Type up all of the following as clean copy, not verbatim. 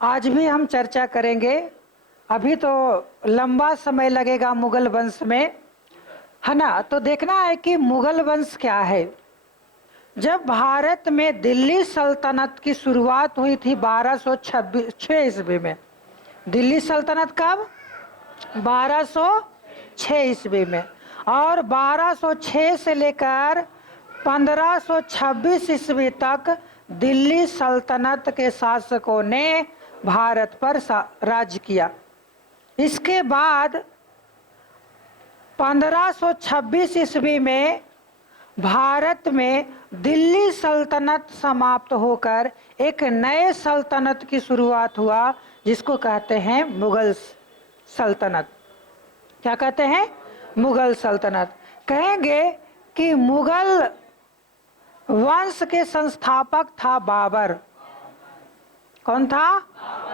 आज भी हम चर्चा करेंगे। अभी तो लंबा समय लगेगा मुगल वंश में, है ना। तो देखना है कि मुगल वंश क्या है। जब भारत में दिल्ली सल्तनत की शुरुआत हुई थी 1206 ईस्वी में। दिल्ली सल्तनत कब? 1206 ईस्वी में। और 1206 से लेकर 1526 ईस्वी तक दिल्ली सल्तनत के शासकों ने भारत पर राज किया। इसके बाद 1526 ईस्वी में भारत में दिल्ली सल्तनत समाप्त होकर एक नए सल्तनत की शुरुआत हुआ, जिसको कहते हैं मुगल सल्तनत। क्या कहते हैं? मुगल सल्तनत। कहेंगे कि मुगल वंश के संस्थापक था बाबर। कौन था?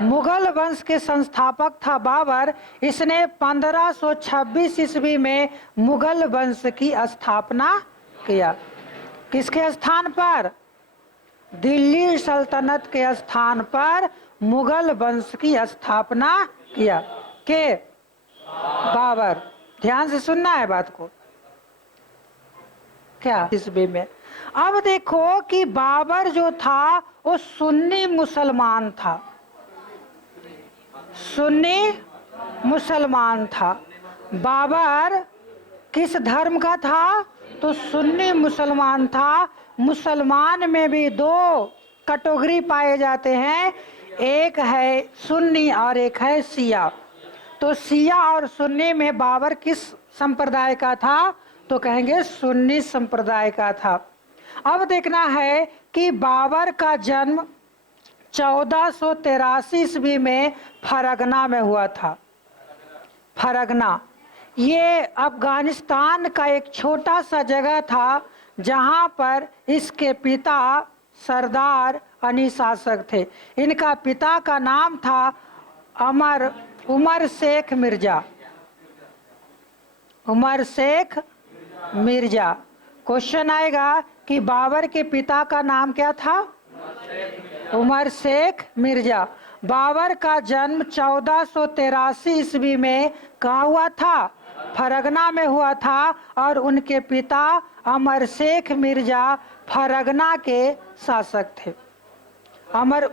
मुगल वंश के संस्थापक था बाबर। इसने 1526 ईस्वी में मुगल वंश की स्थापना किया। किसके स्थान पर? दिल्ली सल्तनत के स्थान पर मुगल वंश की स्थापना किया। के? बाबर। ध्यान से सुनना है बात को। क्या ईस्वी में? अब देखो कि बाबर जो था वो सुन्नी मुसलमान था। सुन्नी मुसलमान था। बाबर किस धर्म का था? तो सुन्नी मुसलमान था। मुसलमान में भी दो कैटेगरी पाए जाते हैं, एक है सुन्नी और एक है शिया। तो शिया और सुन्नी में बाबर किस संप्रदाय का था? तो कहेंगे सुन्नी संप्रदाय का था। अब देखना है कि बाबर का जन्म 1483 ईस्वी में फरगना में हुआ था। फरगना ये अफगानिस्तान का एक छोटा सा जगह था, जहां पर इसके पिता सरदार अनी शासक थे। इनका पिता का नाम था उमर शेख मिर्जा। उमर शेख मिर्जा। क्वेश्चन आएगा कि बाबर के पिता का नाम क्या था? उमर शेख मिर्जा। बाबर का जन्म 1483 ईस्वी में कहाँ हुआ था? फरगना में हुआ था। और उनके पिता उमर शेख मिर्जा फरगना के शासक थे।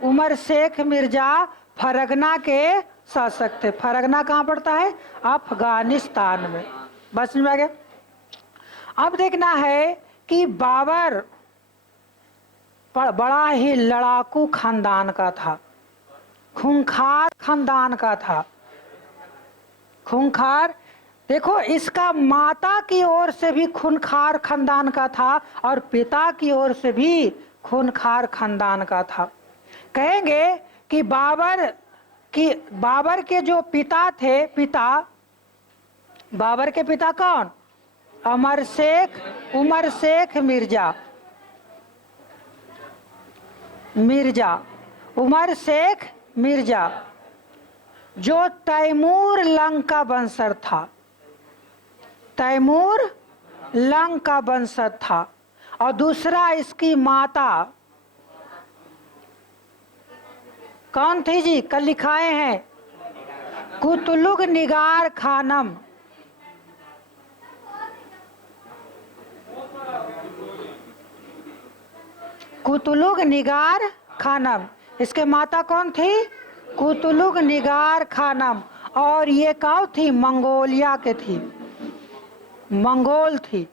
उमर शेख मिर्जा फरगना के शासक थे। फरगना कहाँ पड़ता है? अफगानिस्तान में। बस में आ गया। अब देखना है कि बाबर बड़ा ही लड़ाकू खानदान का था, खूंखार खानदान का था। खूंखार। देखो, इसका माता की ओर से भी खूंखार खानदान का था और पिता की ओर से भी खूंखार खानदान का था। कहेंगे कि बाबर के जो पिता थे, बाबर के पिता कौन? उमर शेख मिर्जा। उमर शेख मिर्जा जो तैमूर लंग का वंशज था। तैमूर लंग का वंशज था। और दूसरा इसकी माता कौन थी जी? कल लिखाए हैं, कुतलुग निगार खानम। कुतलुग निगार खानम। इसके माता कौन थी? कुतलुग निगार खानम। और ये कौन थी? मंगोलिया के थी, मंगोल थी।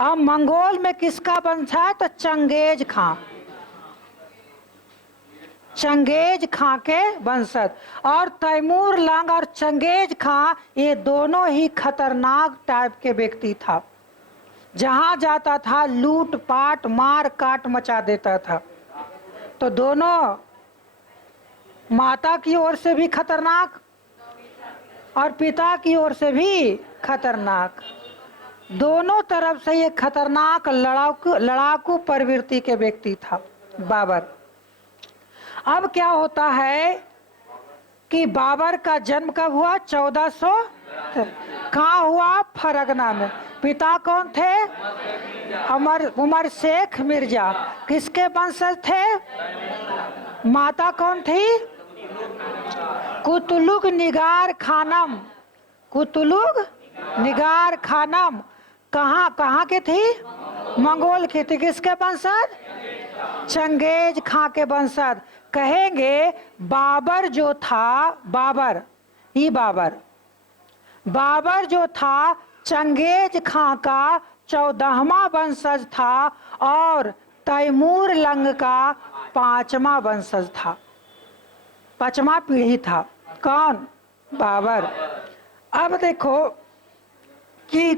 अब मंगोल में किसका वंश है? तो चंगेज खां। चंगेज खां के वंशज। और तैमूर लंग और चंगेज खां ये दोनों ही खतरनाक टाइप के व्यक्ति था। जहां जाता था लूट पाट मार काट मचा देता था। तो दोनों, माता की ओर से भी खतरनाक और पिता की ओर से भी खतरनाक, दोनों तरफ से ये खतरनाक लड़ाकू प्रवृत्ति के व्यक्ति था बाबर। अब क्या होता है कि बाबर का जन्म कब हुआ? 1400। कहाँ हुआ? फरगना में। पिता कौन थे? उमर शेख मिर्जा। किसके वंशज थे? माता कौन थी? कुतुलुग निगार खानम। कुतुलुग निगार खानम कहाँ कहाँ के थी? मंगोल की थी। किसके वंशज? चंगेज खां के वंशज। कहेंगे बाबर जो था, बाबर, ये बाबर जो था चंगेज खां का 14वां वंशज था और तैमूर लंग का 5वां वंशज था, 5वां पीढ़ी था। कौन? बाबर। अब देखो कि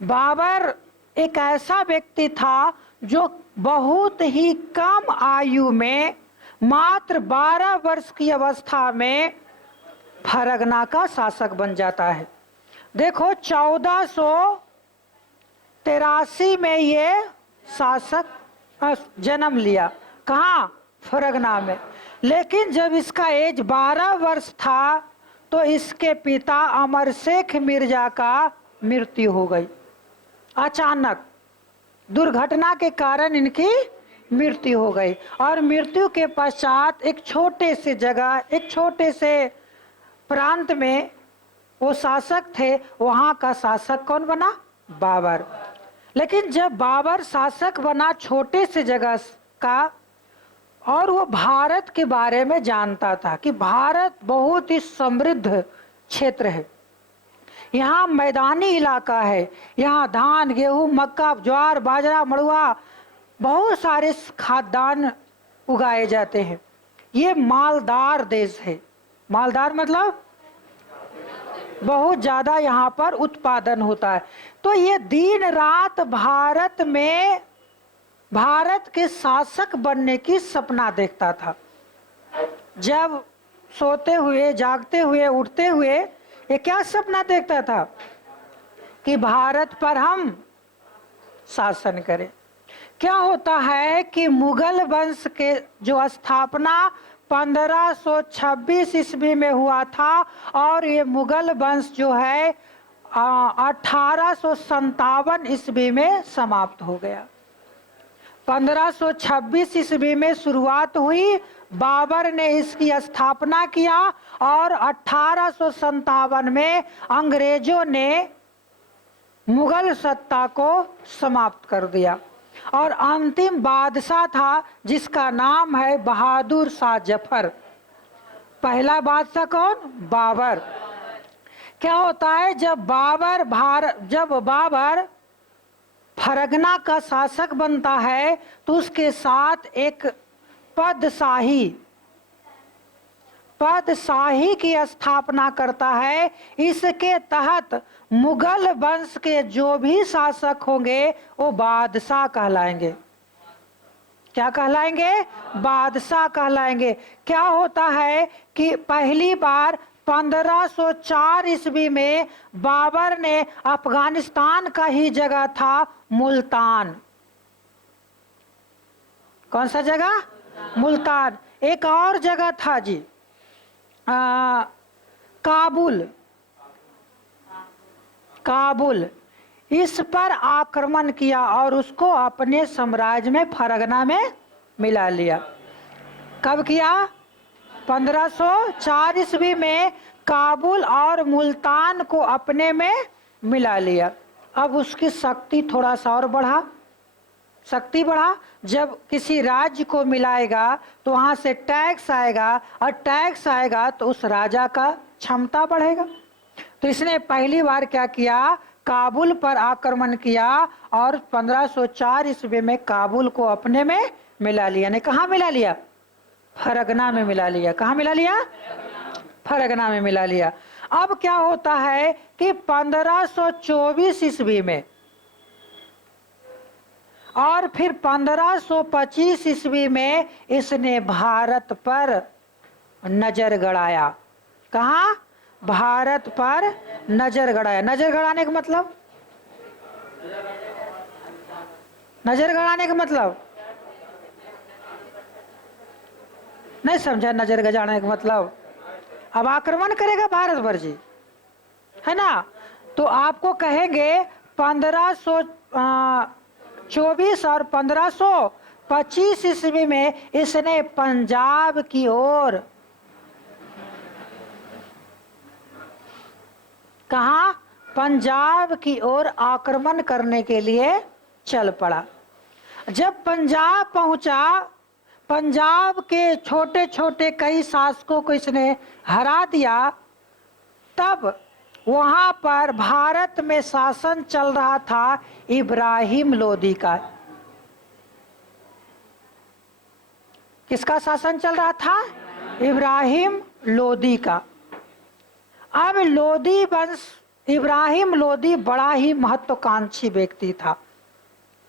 बाबर एक ऐसा व्यक्ति था जो बहुत ही कम आयु में, मात्र 12 वर्ष की अवस्था में फरगना का शासक बन जाता है। देखो 1483 में ये शासक जन्म लिया। कहाँ? फरगना में। लेकिन जब इसका एज 12 वर्ष था तो इसके पिता अमर शेख मिर्जा का मृत्यु हो गई। अचानक दुर्घटना के कारण इनकी मृत्यु हो गई और मृत्यु के पश्चात एक छोटे से जगह, एक छोटे से प्रांत में वो शासक थे, वहां का शासक कौन बना? बाबर। लेकिन जब बाबर शासक बना छोटे से जगह का, और वो भारत के बारे में जानता था कि भारत बहुत ही समृद्ध क्षेत्र है, यहाँ मैदानी इलाका है, यहाँ धान, गेहूं, मक्का, ज्वार, बाजरा, मड़ुआ, बहुत सारे खाद्यान्न उगाए जाते हैं। ये मालदार देश है। मालदार मतलब बहुत ज्यादा यहाँ पर उत्पादन होता है। तो ये दिन रात भारत में, भारत के शासक बनने की सपना देखता था। जब सोते हुए, जागते हुए, उठते हुए ये क्या सपना देखता था? कि भारत पर हम शासन करें। क्या होता है कि मुगल वंश के जो स्थापना 1526 ईस्वी में हुआ था और ये मुगल वंश जो है 1857 ईस्वी में समाप्त हो गया। 1526 ईस्वी में शुरुआत हुई, बाबर ने इसकी स्थापना किया और 1857 में अंग्रेजों ने मुगल सत्ता को समाप्त कर दिया और अंतिम बादशाह था जिसका नाम है बहादुर शाह जफर। पहला बादशाह कौन? बाबर। क्या होता है जब बाबर फरगना का शासक बनता है तो उसके साथ एक पदशाही की स्थापना करता है। इसके तहत मुगल वंश के जो भी शासक होंगे वो बादशाह कहलाएंगे। क्या कहलाएंगे? बादशाह कहलाएंगे। क्या होता है कि पहली बार 1504 ईस्वी में बाबर ने अफगानिस्तान का ही जगह था मुल्तान। कौन सा जगह? मुल्तान। एक और जगह था जी, काबुल। इस पर आक्रमण किया और उसको अपने साम्राज्य में, फरगना में मिला लिया। कब किया? 1504 ईस्वी में काबुल और मुल्तान को अपने में मिला लिया। अब उसकी शक्ति थोड़ा सा और बढ़ा, शक्ति बढ़ा। जब किसी राज्य को मिलाएगा तो वहां से टैक्स आएगा और टैक्स आएगा तो उस राजा का क्षमता बढ़ेगा। तो इसने पहली बार क्या किया? काबुल पर आक्रमण किया और 1504 ईस्वी में काबुल को अपने में मिला लिया। ने कहाँ मिला लिया? फरगना में मिला लिया। कहाँ मिला लिया? फरगना में मिला लिया। अब क्या होता है कि 1524 ईस्वी में और फिर 1525 ईस्वी में इसने भारत पर नजर गड़ाया। कहाँ? भारत पर नजर गड़ाया। नजर गड़ाने का मतलब, नजर गड़ाने का मतलब नहीं समझा। नजर गड़ाने का मतलब अब आक्रमण करेगा भारत पर जी, है ना? तो आपको कहेंगे 1524 और 25 ईस्वी में इसने पंजाब की ओर, कहा, पंजाब की ओर आक्रमण करने के लिए चल पड़ा। जब पंजाब पहुंचा, पंजाब के छोटे छोटे कई शासकों को इसने हरा दिया। तब वहां पर भारत में शासन चल रहा था इब्राहिम लोदी का। किसका शासन चल रहा था? इब्राहिम लोदी का। अब लोदी वंश, इब्राहिम लोदी बड़ा ही महत्वाकांक्षी व्यक्ति था।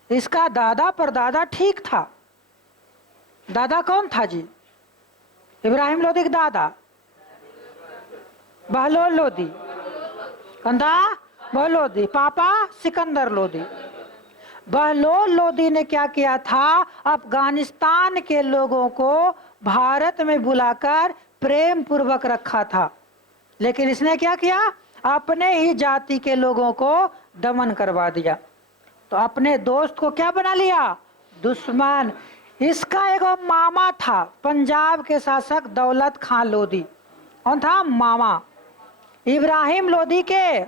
इसका दादा परदादा ठीक था। दादा कौन था जी? इब्राहिम लोदी का दादा बहलोल लोदी। कंधा बहलोल लोदी, पापा सिकंदर लोदी। बहलोल लोदी ने क्या किया था? अफगानिस्तान के लोगों को भारत में बुलाकर प्रेम पूर्वक रखा था, लेकिन इसने क्या किया? अपने ही जाति के लोगों को दमन करवा दिया। तो अपने दोस्त को क्या बना लिया? दुश्मन। इसका एक मामा था, पंजाब के शासक दौलत खां लोदी। कौन था? मामा। इब्राहिम लोदी के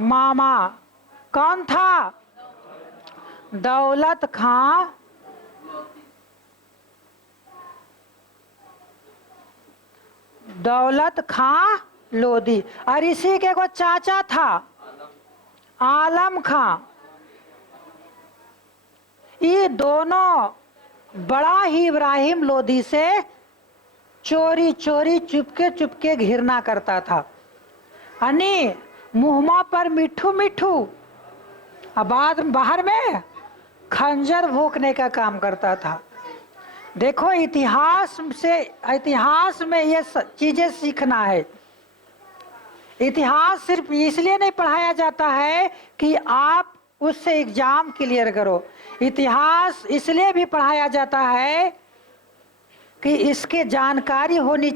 मामा कौन था? दौलत खां लोदी। और इसी के को चाचा था आलम खां। ये दोनों बड़ा ही इब्राहिम लोदी से चोरी चोरी चुपके चुपके घिरना करता था। अनि मुहमा पर मिठू मिठू, और बाद बाहर में खंजर भोंकने का काम करता था। देखो, इतिहास में ये चीजें सीखना है। इतिहास सिर्फ इसलिए नहीं पढ़ाया जाता है कि आप उससे एग्जाम क्लियर करो। इतिहास इसलिए भी पढ़ाया जाता है कि इसके जानकारी होनी चाहिए।